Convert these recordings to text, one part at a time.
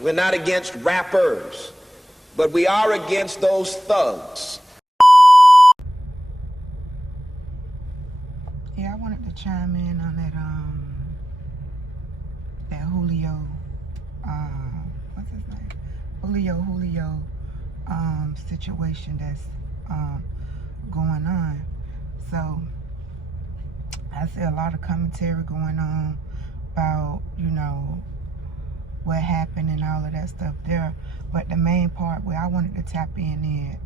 We're not against rappers, but we are against those thugs. Yeah, I wanted to chime in on that that Julio, what's his name? Julio situation that's going on. So I see a lot of commentary going on about, you know, what happened and all of that stuff there. But the main part where I wanted to tap in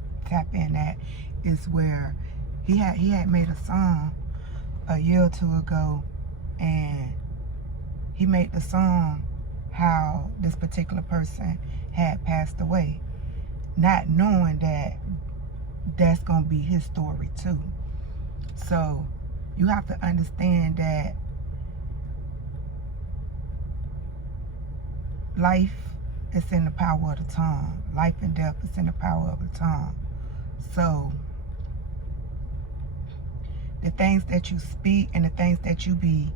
at is where he had made a song a year or two ago, and he made the song how this particular person had passed away, not knowing that that's gonna be his story too. So you have to understand that life is in the power of the tongue. Life and death is in the power of the tongue. So the things that you speak and the things that you be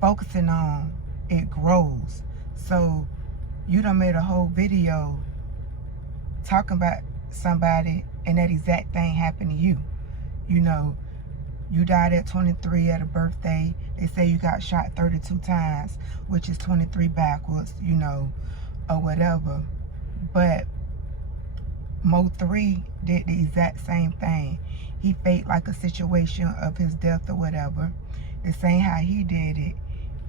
focusing on, it grows. So you done made a whole video talking about somebody and that exact thing happened to you. You know, you died at 23 at a birthday. They say you got shot 32 times, which is 23 backwards, you know, or whatever. But Mo 3 did the exact same thing. He faked like a situation of his death or whatever. The same how he did it,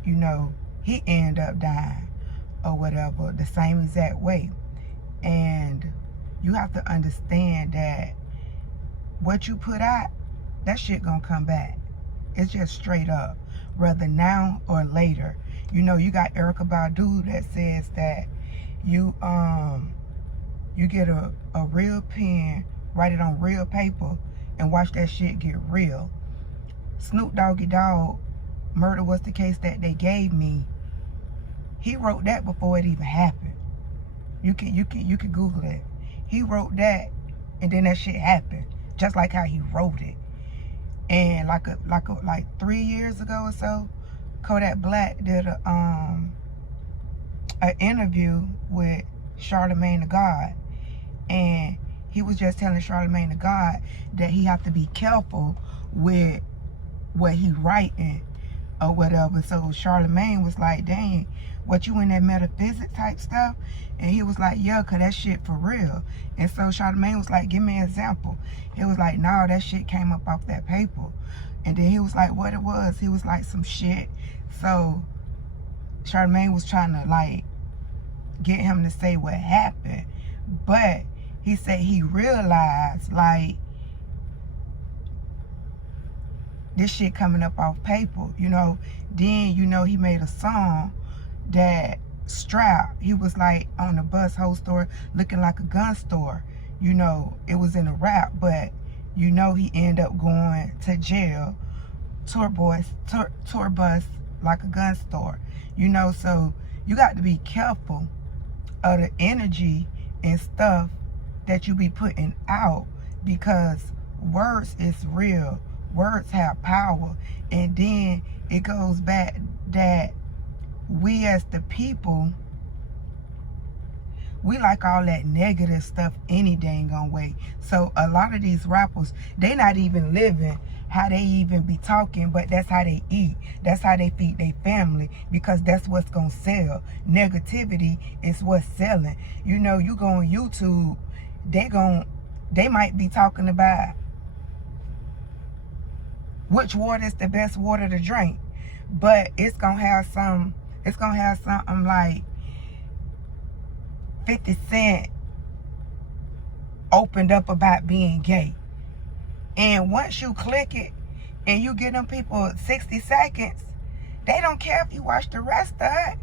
you know, he ended up dying or whatever, the same exact way. And you have to understand that what you put out, that shit gonna come back. It's just straight up, whether now or later. You know, you got Erykah Badu that says that you get a real pen, write it on real paper, and watch that shit get real. Snoop Doggy Dogg, Murder Was the Case That They Gave Me, he wrote that before it even happened. You can Google it. He wrote that, and then that shit happened, just like how he wrote it. And like 3 years ago or so, Kodak Black did an interview with Charlemagne the God, and he was just telling Charlemagne the God that he have to be careful with what he writing or whatever. So Charlemagne was like, dang, what, you in that metaphysics type stuff? And he was like, yeah, cause that shit for real. And so Charlemagne was like, give me an example. He was like, no, that shit came up off that paper. And then he was like, what it was? He was like, some shit. So Charlemagne was trying to like get him to say what happened. But he said he realized like this shit coming up off paper, you know. Then, you know, he made a song that Strap, he was like on the bus whole store looking like a gun store. You know, it was in a rap, but you know he ended up going to jail, tour bus like a gun store. You know, so you got to be careful of the energy and stuff that you be putting out, because words is real. Words have power. And then it goes back that we as the people, we like all that negative stuff any dang on way. So a lot of these rappers, they not even living how they even be talking, but that's how they eat. That's how they feed their family, because that's what's gonna sell. Negativity is what's selling. You know, you go on YouTube, they might be talking about which water is the best water to drink, but it's gonna have something like 50 Cent opened up about being gay. And once you click it and you give them people 60 seconds, they don't care if you watch the rest of it.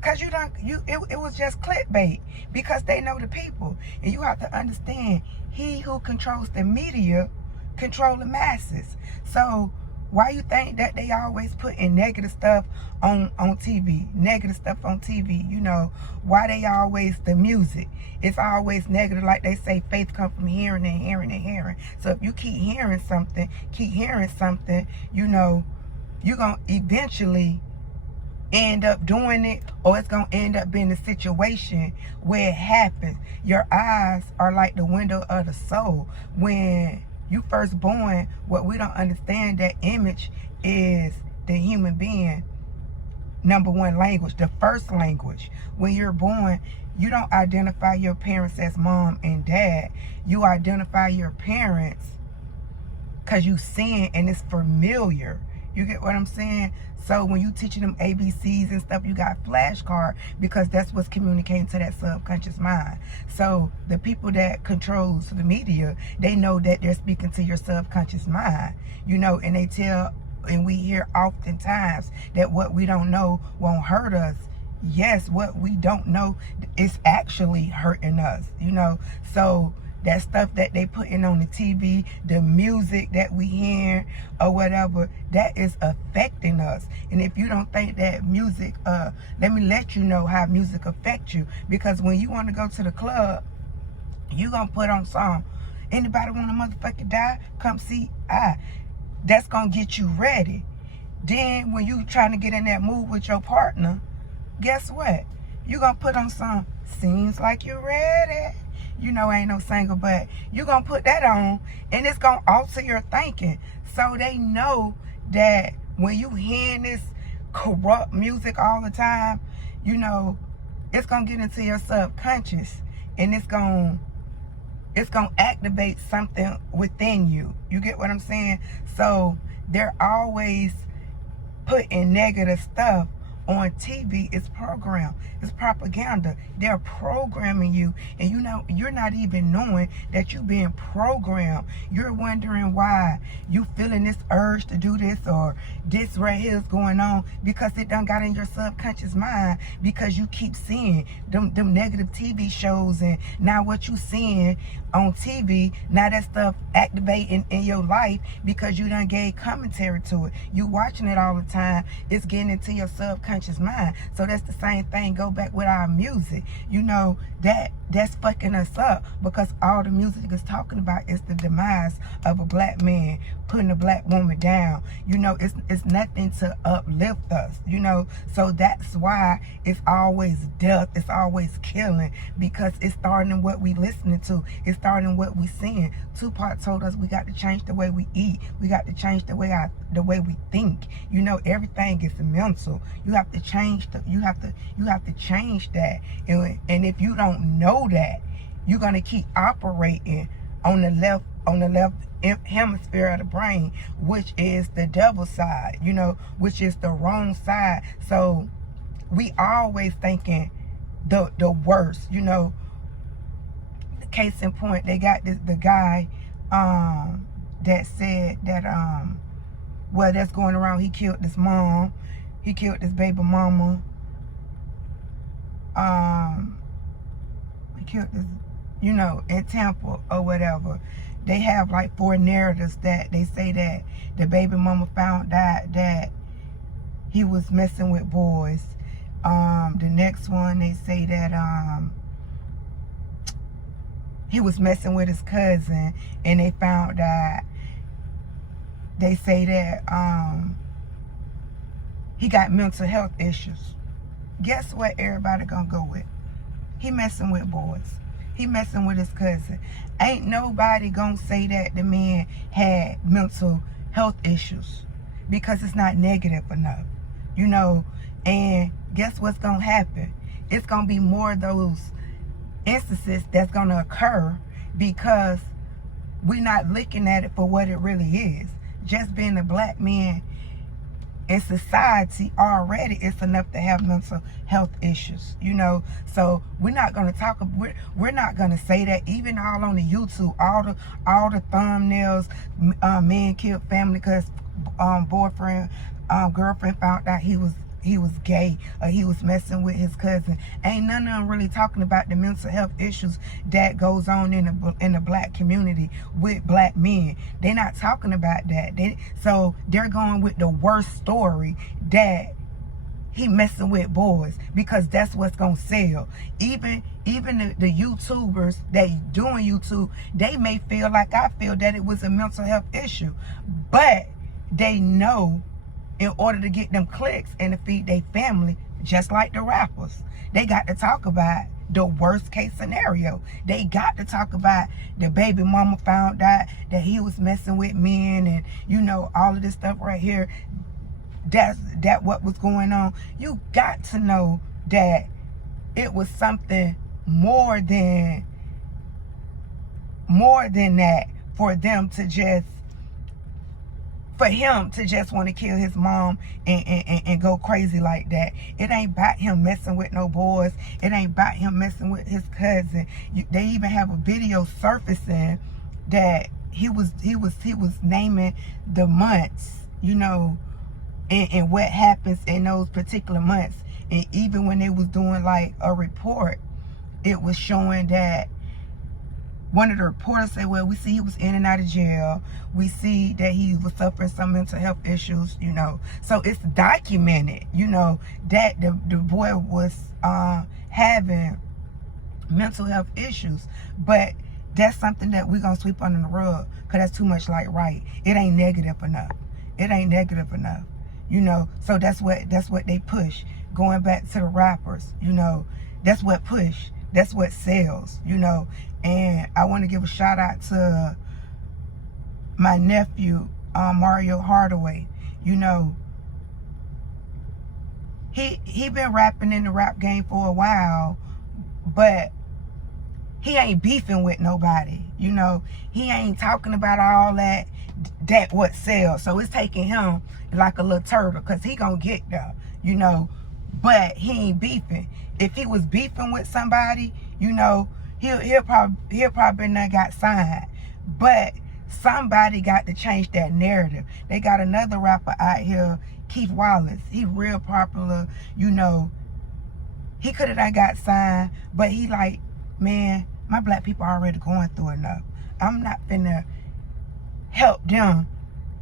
Cause it was just clickbait, because they know the people. And you have to understand, he who controls the media control the masses. So why you think that they always putting negative stuff on TV, negative stuff on TV? You know, why they always, the music, it's always negative. Like they say, faith comes from hearing and hearing and hearing. So if you keep hearing something, you know, you're going to eventually end up doing it, or it's gonna end up being a situation where it happens. Your eyes are like the window of the soul. When you first born, what we don't understand, that image is the human being number one language, the first language. When you're born, you don't identify your parents as mom and dad. You identify your parents because you see it and it's familiar. You get what I'm saying? So when you teaching them ABCs and stuff, you got flashcard, because that's what's communicating to that subconscious mind. So the people that controls the media, they know that they're speaking to your subconscious mind, you know, and they tell, and we hear oftentimes that what we don't know won't hurt us. Yes, what we don't know is actually hurting us, you know. So that stuff that they putting on the TV, the music that we hear or whatever, that is affecting us. And if you don't think that music, let me let you know how music affects you. Because when you want to go to the club, you gonna put on song. Anybody want to motherfucking die? Come see I. That's gonna get you ready. Then when you trying to get in that mood with your partner, guess what? You gonna put on some Seems Like You're Ready. You know, I ain't no singer, but you gonna put that on, and it's gonna alter your thinking. So they know that when you hearing this corrupt music all the time, you know, it's gonna get into your subconscious, and it's gonna activate something within you. You get what I'm saying? So they're always putting negative stuff on TV. It's program. It's propaganda. They're programming you, and you know, you're not even knowing that you're being programmed. You're wondering why you feeling this urge to do this, or this right here is going on, because it done got in your subconscious mind, because you keep seeing them negative TV shows, and now what you seeing on TV, now that stuff activating in your life because you done gave commentary to it. You watching it all the time. It's getting into your subconscious mind. So that's the same thing. Go back with our music. You know, that's fucking us up, because all the music is talking about is the demise of a black man, putting a black woman down. You know, it's nothing to uplift us, you know. So that's why it's always death, it's always killing, because it's starting in what we listening to, it's starting in what we seeing. Tupac told us we got to change the way we eat, we got to change the way we think. You know, everything is mental. You have to change you have to change that. And if you don't know that, you're gonna keep operating on the left hemisphere of the brain, which is the devil side, you know, which is the wrong side. So we always thinking the worst, you know. Case in point, they got the guy that said that well, that's going around, he killed this mom, he killed this baby mama, he killed this, you know, in Tampa or whatever. They have like 4 narratives that they say that the baby mama found out that he was messing with boys. The next one, they say that he was messing with his cousin, and they found out, they say that he got mental health issues. Guess what everybody gonna go with? He messing with boys. He messing with his cousin. Ain't nobody gonna say that the man had mental health issues, because it's not negative enough, you know. And guess what's gonna happen? It's gonna be more of those instances that's gonna occur, because we're not looking at it for what it really is. Just being a black man in society already, it's enough to have mental health issues, you know. So we're not going to talk, we're not going to say that. Even all on the YouTube, all the thumbnails, man killed family because boyfriend, girlfriend found out he was gay, or he was messing with his cousin. Ain't none of them really talking about the mental health issues that goes on in the black community with black men. They're not talking about that. So they're going with the worst story, that he messing with boys, because that's what's gonna sell. Even the YouTubers that doing YouTube, they may feel like I feel, that it was a mental health issue, but they know in order to get them clicks and to feed their family, just like the rappers. They got to talk about the worst case scenario. They got to talk about the baby mama found out that he was messing with men, and you know, all of this stuff right here. That what was going on. You got to know that it was something more than that for them to just, for him to just want to kill his mom and go crazy like that. It ain't about him messing with no boys. It ain't about him messing with his cousin. They even have a video surfacing that he was naming the months, you know, and what happens in those particular months. And even when they was doing like a report, it was showing that one of the reporters said, well, we see he was in and out of jail. We see that he was suffering some mental health issues, you know. So it's documented, you know, that the boy was having mental health issues. But that's something that we're going to sweep under the rug because that's too much like right. It ain't negative enough. It ain't negative enough, you know. So that's what they push. Going back to the rappers, you know, that's what push. That's what sells, you know. And I want to give a shout out to my nephew, Mario Hardaway. You know, he been rapping in the rap game for a while, but he ain't beefing with nobody. You know, he ain't talking about all that what sells. So it's taking him like a little turtle, because he gonna get there, you know. But he ain't beefing. If he was beefing with somebody, you know, he'll probably not got signed. But somebody got to change that narrative. They got another rapper out here, Keith Wallace. He real popular, you know. He could have not got signed, but he like, man, my black people are already going through enough. I'm not finna help them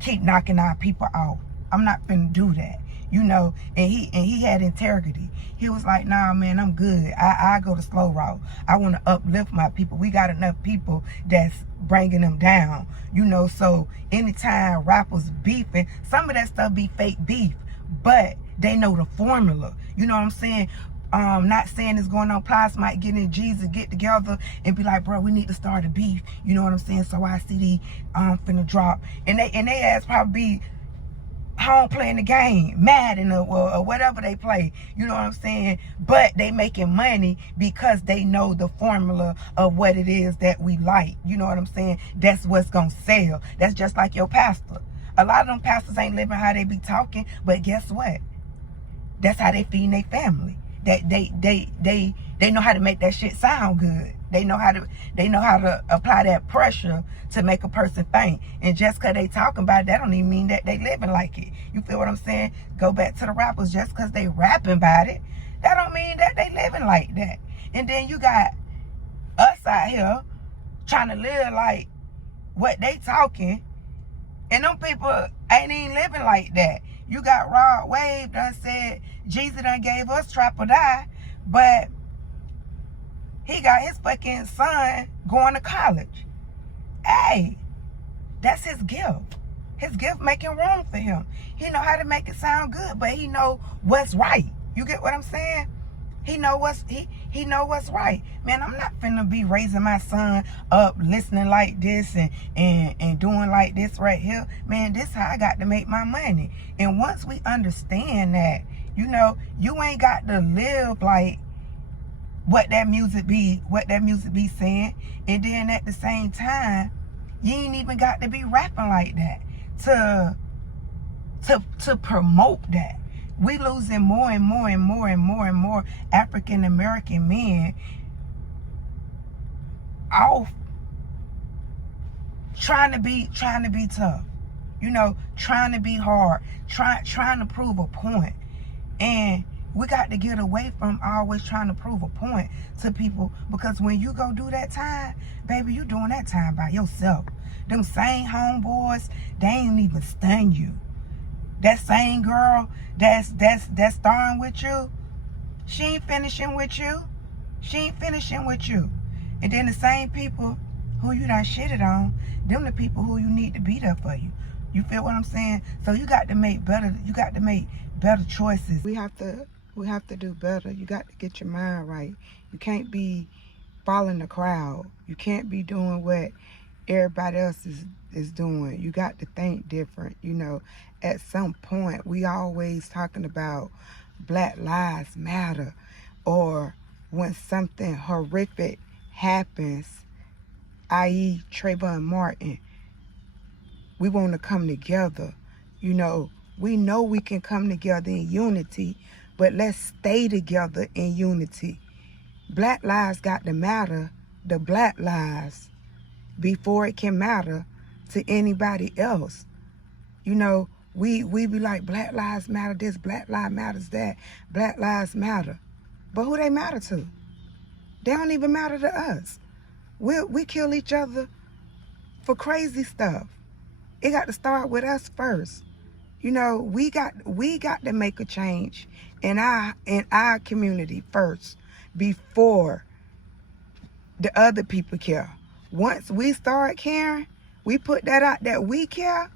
keep knocking our people off. I'm not finna do that. You know, and he had integrity. He was like, nah, man, I'm good. I go the slow route. I want to uplift my people. We got enough people that's bringing them down, you know. So anytime rappers beefing, some of that stuff be fake beef, but they know the formula. You know what I'm saying? Not saying it's going on. Plies might get in Jesus, get together and be like, bro, we need to start a beef. You know what I'm saying? So I see finna drop, and they ass probably be home playing the game, Madden or whatever they play, you know what I'm saying? But they making money because they know the formula of what it is that we like, you know what I'm saying? That's what's gonna sell. That's just like your pastor. A lot of them pastors ain't living how they be talking, but guess what? That's how they feed their family. They know how to make that shit sound good. They know how to apply that pressure to make a person think. And just because they talking about it, that don't even mean that they living like it. You feel what I'm saying? Go back to the rappers. Just because they rapping about it, that don't mean that they living like that. And then you got us out here trying to live like what they talking, and them people ain't even living like that. You got Rod Wave done said Jesus done gave us trap or die, but he got his fucking son going to college. Hey, that's his gift. His gift making room for him. He know how to make it sound good, but he know what's right. You get what I'm saying? He know what's right. Man, I'm not finna be raising my son up listening like this and doing like this right here. Man, this how I got to make my money. And once we understand that, you know, you ain't got to live like what that music be saying, and then at the same time, you ain't even got to be rapping like that to promote that. We losing more and more and more and more and more African American men off trying to be tough, you know, trying to be hard, trying to prove a point. And we got to get away from always trying to prove a point to people, because when you go do that time, baby, you doing that time by yourself. Them same homeboys, they ain't even stun you. That same girl that's starring with you, she ain't finishing with you. She ain't finishing with you. And then the same people who you done shitted on, them the people who you need to be there for you. You feel what I'm saying? So you got to make better choices. We have to do better. You got to get your mind right. You can't be following the crowd. You can't be doing what everybody else is doing. You got to think different. You know, at some point, we always talking about Black Lives Matter, or when something horrific happens, i.e. Trayvon Martin, we want to come together. You know we can come together in unity, but let's stay together in unity. Black lives got to matter, the Black lives, before it can matter to anybody else. You know, we be like, Black lives matter this, Black lives matters that, Black lives matter. But who they matter to? They don't even matter to us. We kill each other for crazy stuff. It got to start with us first. You know, we got to make a change in our community first before the other people care. Once we start caring, we put that out that we care,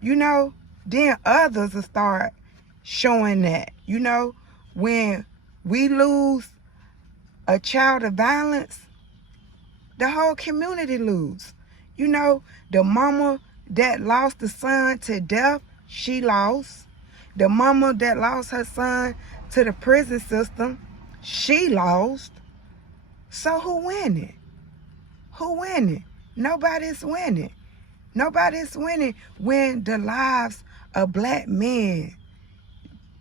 you know, then others will start showing that. You know, when we lose a child of violence, the whole community lose. You know, the mama that lost the son to death, she lost. The mama that lost her son to the prison system, she lost. So who winning? Who winning? Nobody's winning. Nobody's winning when the lives of Black men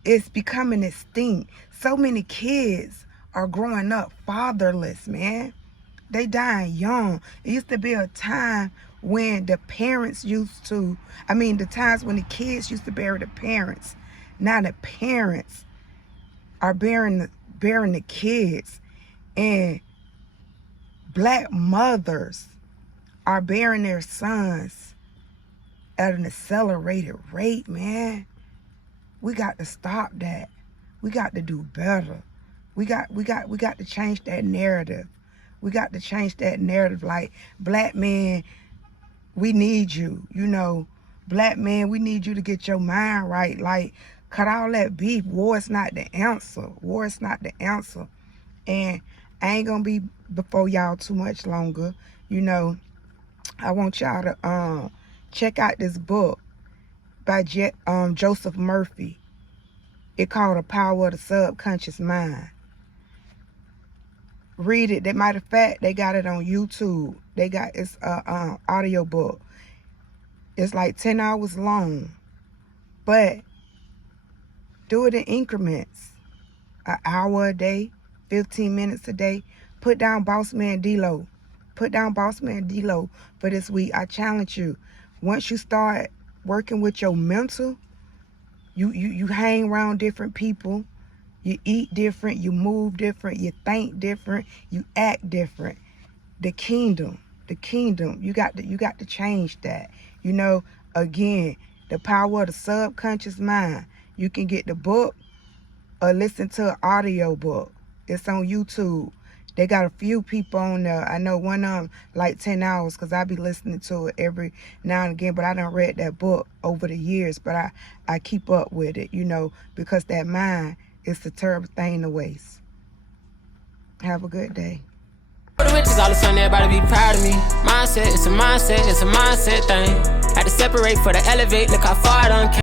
is becoming extinct. So many kids are growing up fatherless, man. They dying young. It used to be a time when the parents used to, the times when the kids used to bury the parents. Now the parents are burying the kids. And Black mothers are burying their sons at an accelerated rate, man. We got to stop that. We got to do better. We got to change that narrative. We got to change that narrative. Like, Black men, we need you. You know, Black men, we need you to get your mind right. Like, cut all that beef. War is not the answer. War is not the answer. And I ain't gonna be before y'all too much longer. You know, I want y'all to check out this book by Joseph Murphy. It called The Power of the Subconscious Mind. Read it. That matter of fact, they got it on YouTube. It's a audio book. It's like 10 hours long, but do it in increments. An hour a day, 15 minutes a day. Put down Boss Man D-Lo. Put down Boss Man D-Lo for this week. I challenge you. Once you start working with your mental, you hang around different people. You eat different, you move different, you think different, you act different. The kingdom, you got to change that. You know, again, The Power of the Subconscious Mind. You can get the book or listen to an audio book. It's on YouTube. They got a few people on there. I know one of them like 10 hours because I be listening to it every now and again. But I done read that book over the years. But I keep up with it, you know, because that mind, it's a terrible thing to waste. Have a good day. For the riches, all of a sudden everybody be proud of me. Mindset, it's a mindset thing. Had to separate for the elevate, look how far I done came.